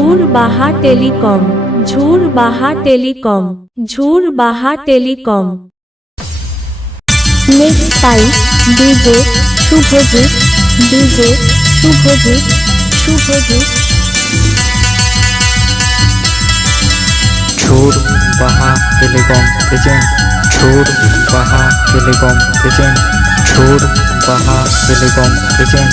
Jhur Baha Telecom Jhur Baha telecom Jhur Baha telecom. Next তাই DJ Subhajit DJ Subhajit Subhajit Jhur Baha telecom present Jhur Baha telecom present Jhur Baha telecom present.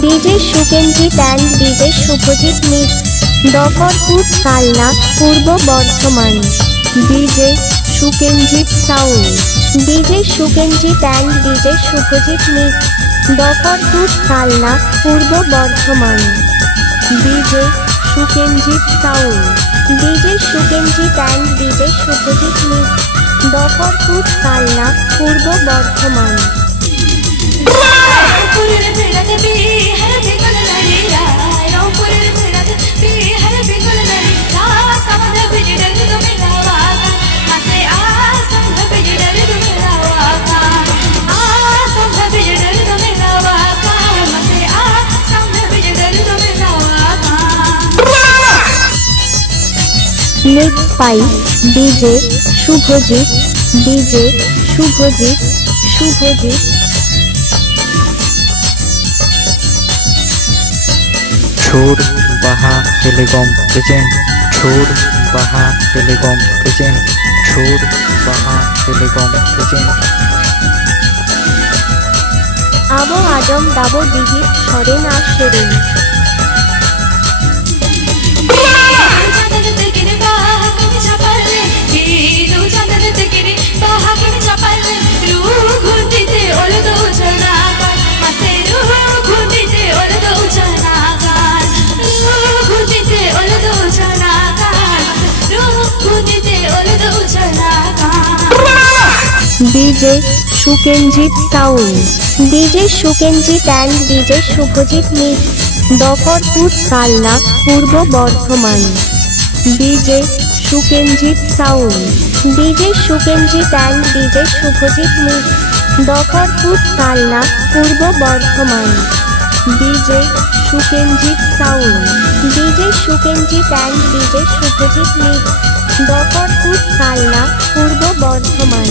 DJ Sukendrit and DJ Subhajit mix. Dafarpur Kalna, Purba Bardhaman. DJ Sukendrit sound DJ Sukendri and DJ Subhajit mix. Dafarpur Kalna, Purba Bardhaman. DJ Sukendrit sound DJ Sukendri and DJ Subhajit mix. Dafarpur Kalna, Purba Bardhaman. Next pi DJ Subhajit DJ Subhajit Subhajit. ছোট Baha telecom present ছোট Baha telecom present ছোট Baha telecom present. আবো আজম দাবো দিঘির সরেন আর serene. DJ Sukenjit sound DJ Sukenjit and DJ Subhajit mix Dafarpur Kalna, Purba Bardhaman. DJ Sukenjit sound DJ Sukenjit and DJ Subhajit mix Dafarpur Kalna, Purba Bardhaman. DJ Sukenjit sound DJ Sukenjit and DJ Subhajit mix Dafarpur Kalna Purba Bardhaman.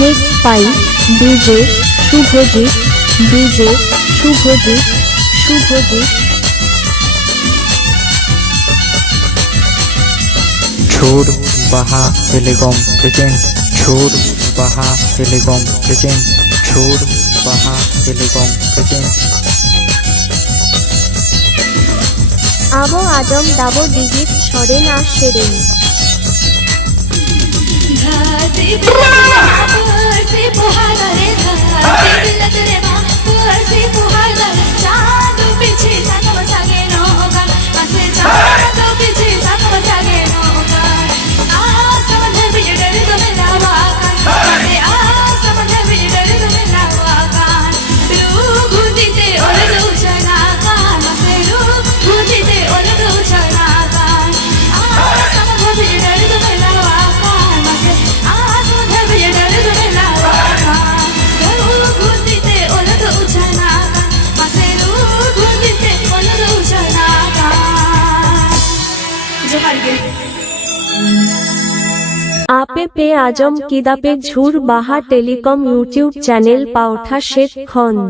Next pi DJ Subhajit. DJ Subhajit Subhajit छोर बहा telecom present छोर बहा telecom present छोर बहा telecom present আবো আজম দাবো দিগির সরেন আর serene धरती बिलत से पुहागा रे धरती see આપે pay Azam કિદાપે Jhur Baha telecom YouTube channel પાઉઠા Sheikh ખોન